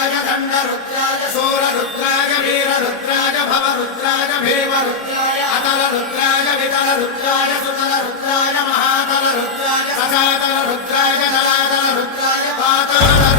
रुद्राय दंड रुद्राय शूर रुद्राय वीर रुद्राय भव रुद्राय भीम रुद्राय अतल रुद्राय वितल रुद्राय सुतल रुद्राय महातल रुद्राय सजातल रुद्राय जलातल रुद्राय पाताल